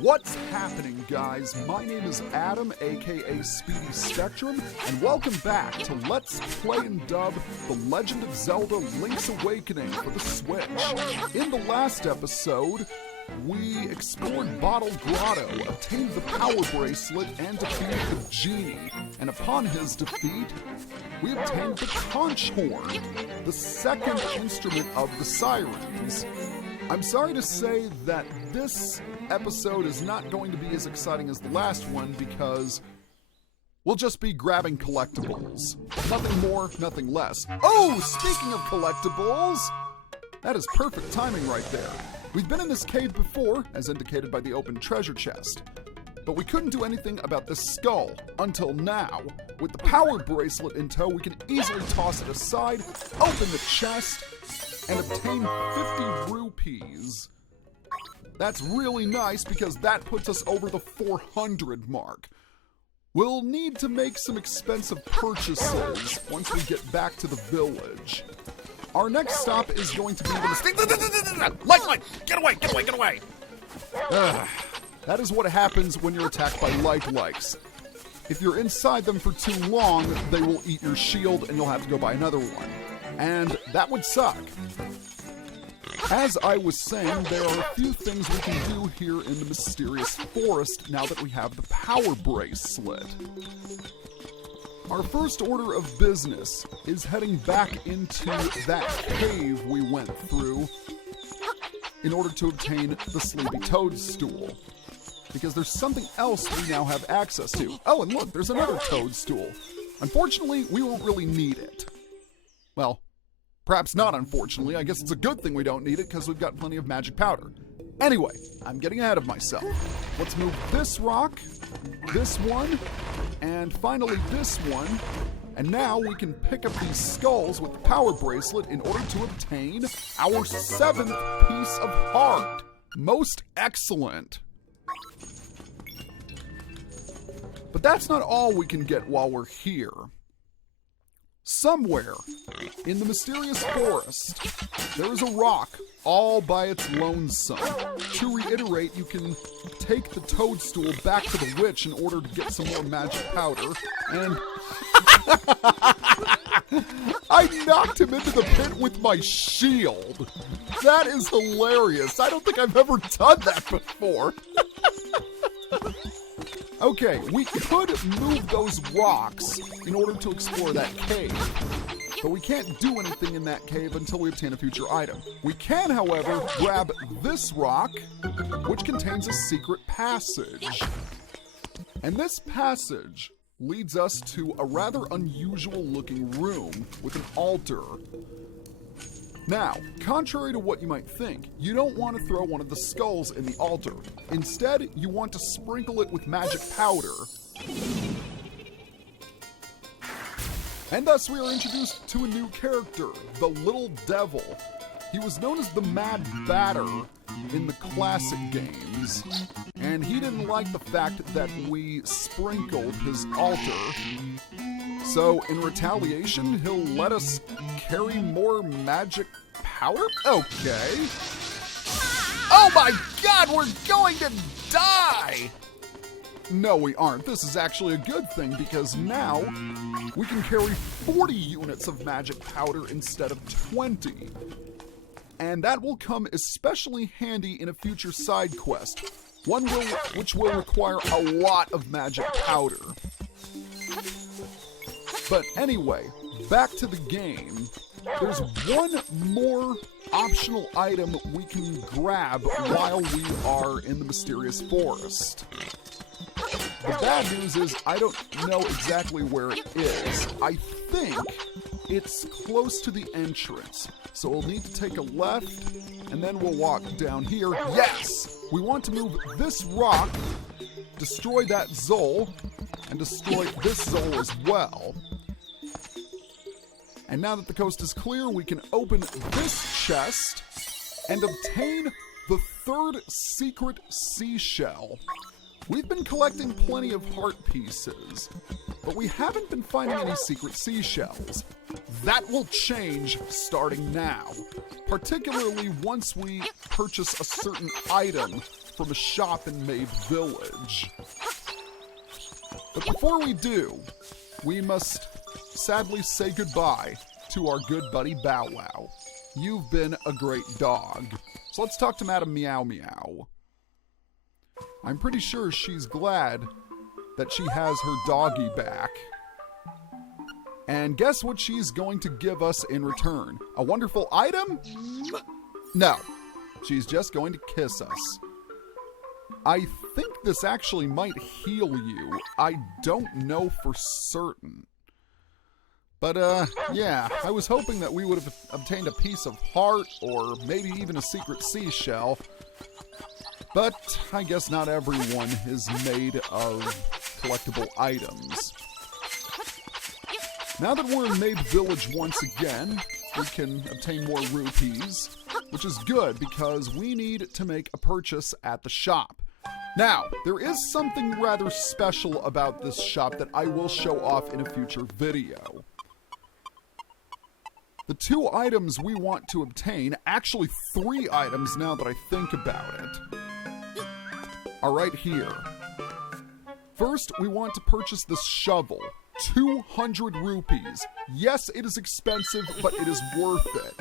What's happening, guys? My name is Adam, aka Speedy Spectrum, and welcome back to Let's Play and Dub The Legend of Zelda Link's Awakening for the Switch. In the last episode, we explored Bottle Grotto, obtained the power bracelet, and defeated the genie. And upon his defeat, we obtained the conch horn, the second instrument of the sirens. I'm sorry to say that this episode is not going to be as exciting as the last one because we'll just be grabbing collectibles. Nothing more, nothing less. Oh, speaking of collectibles, that is perfect timing right there. We've been in this cave before, as indicated by the open treasure chest, but we couldn't do anything about this skull until now. With the power bracelet in tow, we can easily toss it aside, open the chest, and obtain 50 rupees. That's really nice because that puts us over the 400 mark. We'll need to make some expensive purchases once we get back to the village. Our next stop is going to be the Light! Get away! That is what happens when you're attacked by likes. If you're inside them for too long, they will eat your shield and you'll have to go buy another one. And that would suck. As I was saying, there are a few things we can do here in the mysterious forest now that we have the power bracelet. Our first order of business is heading back into that cave we went through in order to obtain the Sleepy Toadstool. Because there's something else we now have access to. Oh, and look, there's another toadstool. Unfortunately, we won't really need it. Well, perhaps not unfortunately. I guess it's a good thing we don't need it because we've got plenty of magic powder. Anyway, I'm getting ahead of myself. Let's move this rock, this one, and finally this one. And now we can pick up these skulls with the power bracelet in order to obtain our 7th piece of heart. Most excellent. But that's not all we can get while we're here. Somewhere in the mysterious forest, there is a rock all by its lonesome. To reiterate, you can take the toadstool back to the witch in order to get some more magic powder, and I knocked him into the pit with my shield. That is hilarious. I don't think I've ever done that before. Okay, we could move those rocks in order to explore that cave, but we can't do anything in that cave until we obtain a future item. We can, however, grab this rock, which contains a secret passage. And this passage leads us to a rather unusual looking room with an altar. Now, contrary to what you might think, you don't want to throw one of the skulls in the altar. Instead, you want to sprinkle it with magic powder. And thus we are introduced to a new character, the Little Devil. He was known as the Mad Batter in the classic games, and he didn't like the fact that we sprinkled his altar. So, in retaliation, he'll let us carry more magic powder? Okay. Oh my god, we're going to die! No, we aren't. This is actually a good thing because now we can carry 40 units of magic powder instead of 20. And that will come especially handy in a future side quest, which will require a lot of magic powder. But anyway, back to the game. There's one more optional item we can grab while we are in the mysterious forest. The bad news is I don't know exactly where it is. I think it's close to the entrance. So we'll need to take a left, and then we'll walk down here. Yes! We want to move this rock, destroy that Zol, and destroy this Zol as well. And now that the coast is clear, we can open this chest and obtain the 3rd Secret Seashell. We've been collecting plenty of heart pieces, but we haven't been finding any secret seashells. That will change starting now, particularly once we purchase a certain item from a shop in Maeve Village. But before we do, we must sadly say goodbye to our good buddy Bow Wow. You've been a great dog. So let's talk to Madam Meow Meow. I'm pretty sure she's glad that she has her doggy back. And guess what she's going to give us in return? A wonderful item? No, she's just going to kiss us. I think this actually might heal you. I don't know for certain. But, yeah, I was hoping that we would have obtained a piece of heart or maybe even a secret seashell. But I guess not everyone is made of collectible items. Now that we're in Maeve Village once again, we can obtain more rupees, which is good because we need to make a purchase at the shop. Now, there is something rather special about this shop that I will show off in a future video. The 2 items we want to obtain, actually 3 items now that I think about it, are right here. First, we want to purchase this shovel. 200 rupees. Yes, it is expensive, but it is worth it.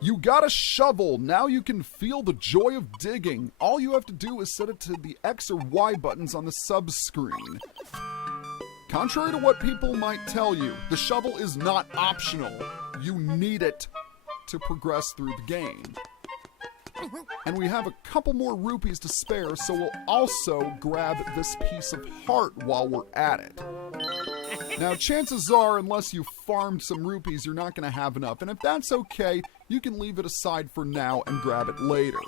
You got a shovel. Now you can feel the joy of digging. All you have to do is set it to the X or Y buttons on the sub screen. Contrary to what people might tell you, the shovel is not optional. You need it to progress through the game. And we have a couple more rupees to spare, so we'll also grab this piece of heart while we're at it. Now, chances are, unless you farmed some rupees, you're not going to have enough. And if that's okay, you can leave it aside for now and grab it later.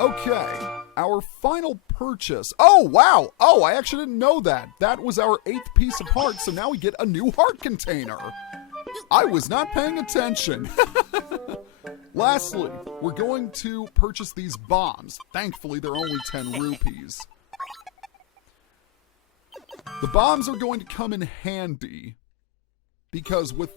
Okay, our final purchase. Oh, wow! Oh, I actually didn't know that. That was our 8th piece of heart, so now we get a new heart container. I was not paying attention. Lastly, we're going to purchase these bombs. Thankfully, they're only 10 rupees. The bombs are going to come in handy because with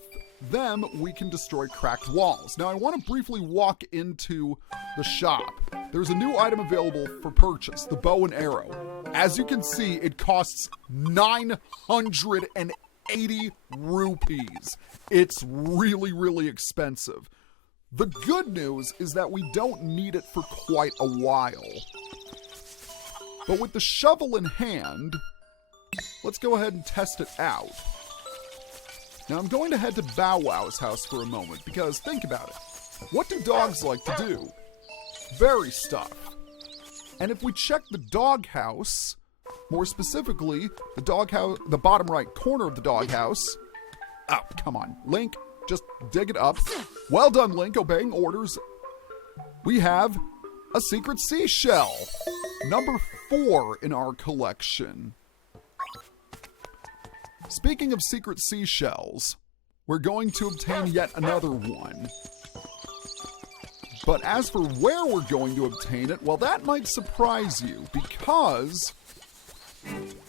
them, we can destroy cracked walls. Now, I want to briefly walk into the shop. There's a new item available for purchase, the bow and arrow. As you can see, it costs 980 rupees. It's really, really expensive. The good news is that we don't need it for quite a while. But with the shovel in hand, let's go ahead and test it out. Now I'm going to head to Bow Wow's house for a moment because think about it. What do dogs like to do? Bury stuff. And if we check the doghouse, more specifically, the bottom right corner of the doghouse. Oh, come on, Link. Just dig it up. Well done, Link, obeying orders. We have a secret seashell. Number 4 in our collection. Speaking of secret seashells, we're going to obtain yet another one. But as for where we're going to obtain it, well, that might surprise you because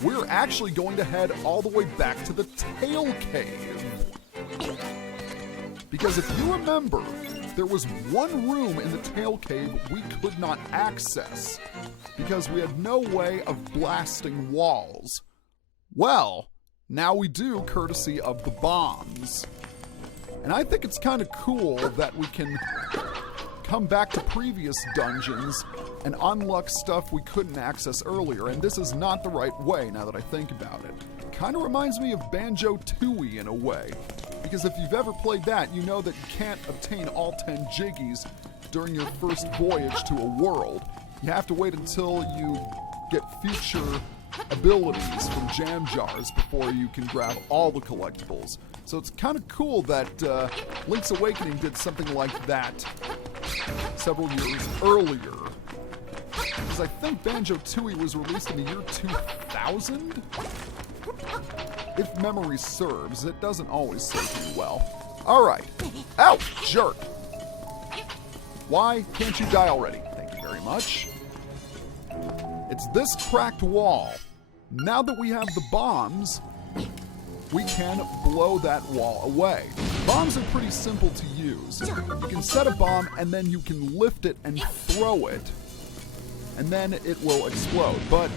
we're actually going to head all the way back to the Tail Cave. Because if you remember, there was one room in the Tail Cave we could not access because we had no way of blasting walls. Well, now we do, courtesy of the bombs. And I think it's kind of cool that we can come back to previous dungeons and unlock stuff we couldn't access earlier, and this is not the right way now that I think about it. Kind of reminds me of Banjo-Tooie in a way. Because if you've ever played that, you know that you can't obtain all 10 jiggies during your first voyage to a world. You have to wait until you get future abilities from jam jars before you can grab all the collectibles. So it's kind of cool that Link's Awakening did something like that several years earlier. Because I think Banjo-Tooie was released in the year 2000? If memory serves, it doesn't always serve me well. Alright. Ow! Jerk! Why can't you die already? Thank much. It's this cracked wall. Now that we have the bombs, we can blow that wall away. Bombs are pretty simple to use. You can set a bomb and then you can lift it and throw it, and then it will explode. But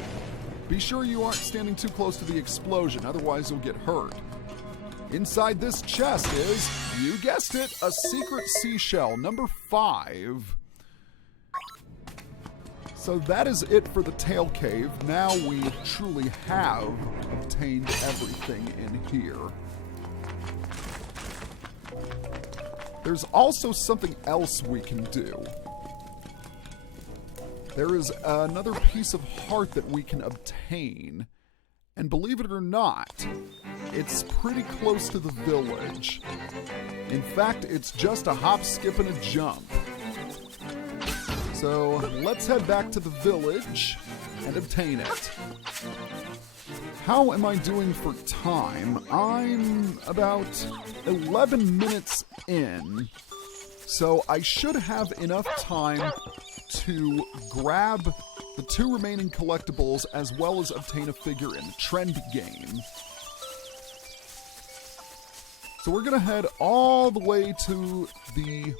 be sure you aren't standing too close to the explosion, otherwise you'll get hurt. Inside this chest is, you guessed it, a secret seashell, number 5. So that is it for the tail cave. Now we truly have obtained everything in here. There's also something else we can do. There is another piece of heart that we can obtain. And believe it or not, it's pretty close to the village. In fact, it's just a hop, skip, and a jump. So let's head back to the village and obtain it. How am I doing for time? I'm about 11 minutes in, so I should have enough time to grab the 2 remaining collectibles as well as obtain a figure in the trend game. So we're going to head all the way to the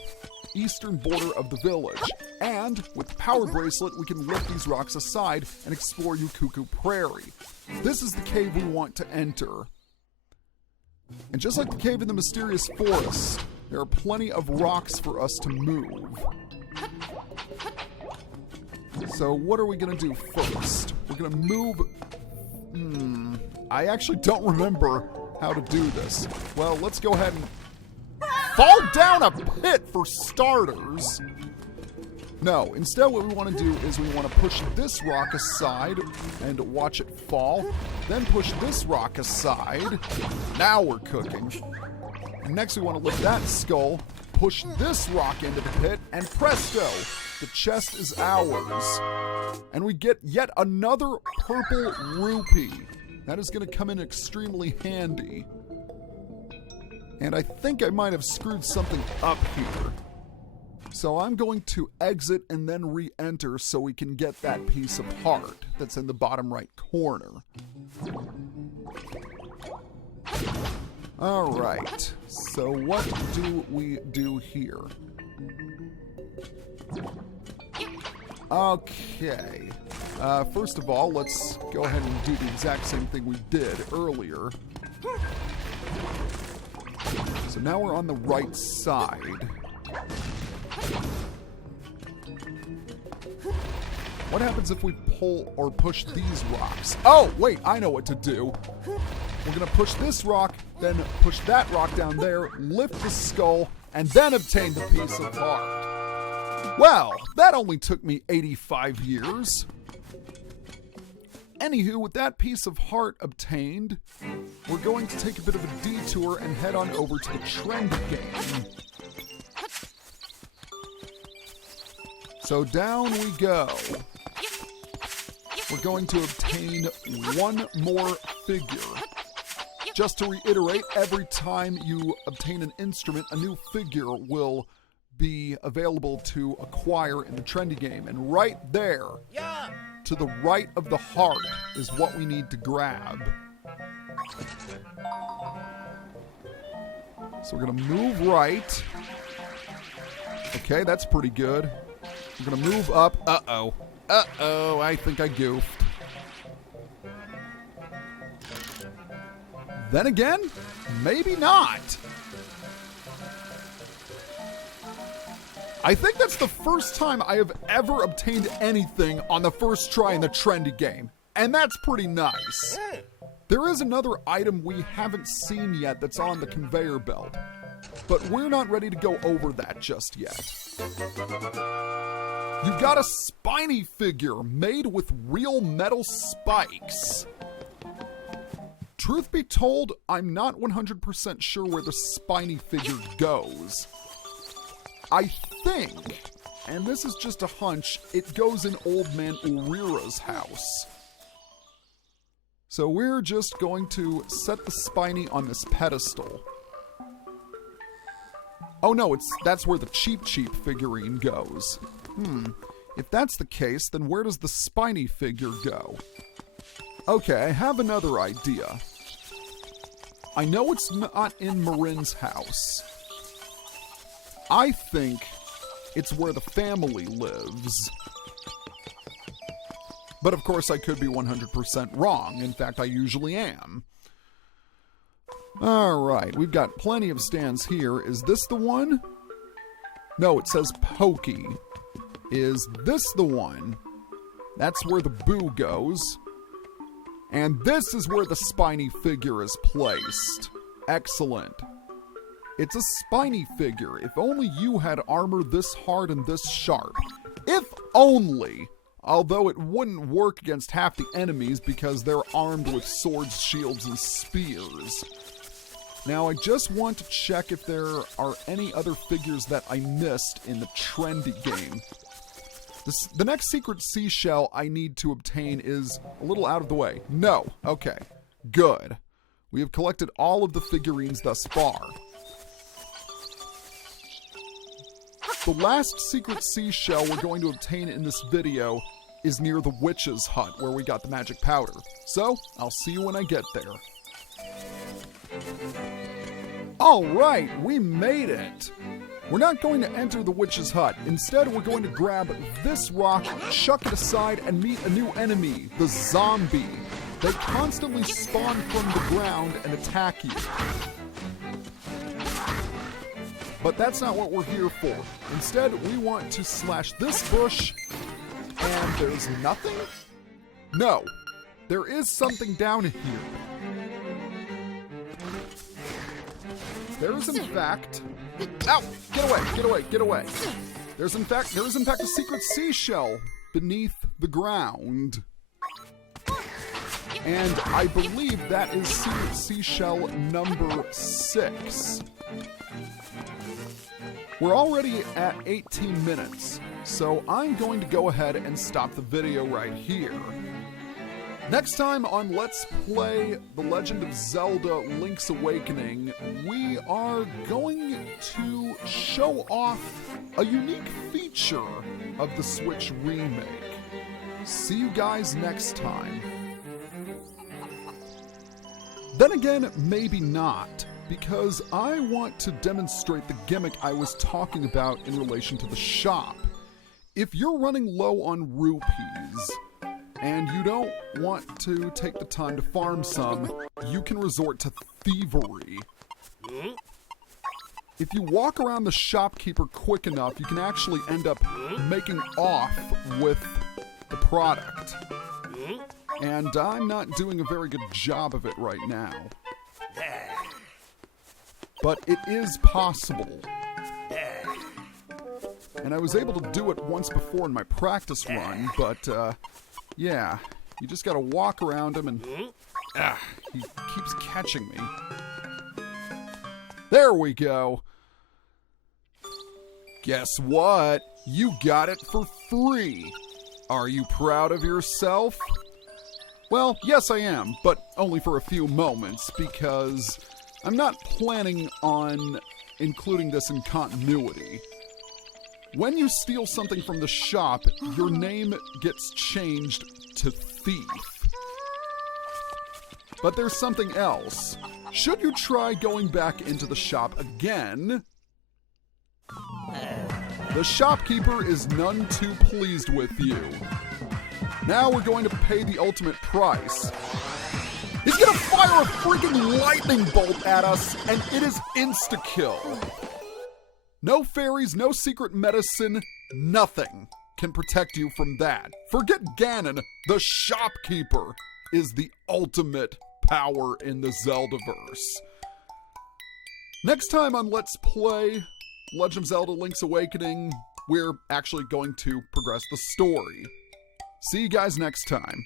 eastern border of the village, and with the power bracelet we can lift these rocks aside and explore Yukuku Prairie. This is the cave we want to enter. And just like the cave in the mysterious forest, there are plenty of rocks for us to move. So what are we going to do first? We're going to move... I actually don't remember how to do this. Well, let's go ahead and fall down a pit for starters. No, instead what we want to do is we want to push this rock aside and watch it fall. Then push this rock aside. Now we're cooking. And next we want to lift that skull, push this rock into the pit, and presto, the chest is ours. And we get yet another purple rupee. That is going to come in extremely handy. And I think I might have screwed something up here. So I'm going to exit and then re-enter so we can get that piece of heart that's in the bottom right corner. Alright, so what do we do here? Okay, first of all, let's go ahead and do the exact same thing we did earlier. So now we're on the right side. What happens if we pull or push these rocks? Oh, wait, I know what to do. We're going to push this rock, then push that rock down there, lift the skull, and then obtain the piece of heart. Well, that only took me 85 years. Anywho, with that piece of heart obtained, we're going to take a bit of a detour and head on over to the trend game. So down we go. We're going to obtain one more figure. Just to reiterate, every time you obtain an instrument, a new figure will be available to acquire in the trendy game. And right there, to the right of the heart, is what we need to grab. So we're going to move right. Okay, that's pretty good. We're going to move up. Uh-oh. Uh-oh, I think I goofed. Then again, maybe not. I think that's the first time I have ever obtained anything on the first try in the trendy game. And that's pretty nice. There is another item we haven't seen yet that's on the conveyor belt. But we're not ready to go over that just yet. You got a spiny figure made with real metal spikes. Truth be told, I'm not 100% sure where the spiny figure goes. I think, and this is just a hunch, it goes in Old Man Urira's house. So we're just going to set the spiny on this pedestal. Oh no, that's where the Cheep Cheep figurine goes. If that's the case, then where does the spiny figure go? Okay, I have another idea. I know it's not in Marin's house. I think it's where the family lives. But of course I could be 100% wrong. In fact, I usually am. Alright, we've got plenty of stands here. Is this the one? No, it says Pokey. Is this the one? That's where the boo goes. And this is where the spiny figure is placed. Excellent. It's a spiny figure. If only you had armor this hard and this sharp. If only. Although it wouldn't work against half the enemies because they're armed with swords, shields, and spears. Now, I just want to check if there are any other figures that I missed in the trendy game. The next secret seashell I need to obtain is a little out of the way. No. Okay. Good. We have collected all of the figurines thus far. The last secret seashell we're going to obtain in this video is near the witch's hut where we got the magic powder. So, I'll see you when I get there. Alright, we made it! We're not going to enter the witch's hut. Instead, we're going to grab this rock, chuck it aside, and meet a new enemy, the zombie. They constantly spawn from the ground and attack you. But that's not what we're here for. Instead, we want to slash this bush, and there's nothing? No, there is something down here. There is in fact... Ow! Get away, get away, get away. There is in fact a secret seashell beneath the ground. And I believe that is secret seashell number 6. We're already at 18 minutes, so I'm going to go ahead and stop the video right here. Next time on Let's Play The Legend of Zelda Link's Awakening, we are going to show off a unique feature of the Switch remake. See you guys next time. Then again, maybe not, because I want to demonstrate the gimmick I was talking about in relation to the shop. If you're running low on rupees, and you don't want to take the time to farm some, you can resort to thievery. If you walk around the shopkeeper quick enough, you can actually end up making off with the product. And I'm not doing a very good job of it right now. But it is possible. And I was able to do it once before in my practice run, but yeah, you just gotta walk around him and he keeps catching me. There we go. Guess what? You got it for free. Are you proud of yourself? Well, yes I am, but only for a few moments because I'm not planning on including this in continuity. When you steal something from the shop, your name gets changed to Thief. But there's something else. Should you try going back into the shop again, the shopkeeper is none too pleased with you. Now we're going to pay the ultimate price. He's gonna fire a freaking lightning bolt at us, and it is insta-kill. No fairies, no secret medicine, nothing can protect you from that. Forget Ganon, the shopkeeper is the ultimate power in the Zeldaverse. Next time on Let's Play Legend of Zelda Link's Awakening, we're actually going to progress the story. See you guys next time.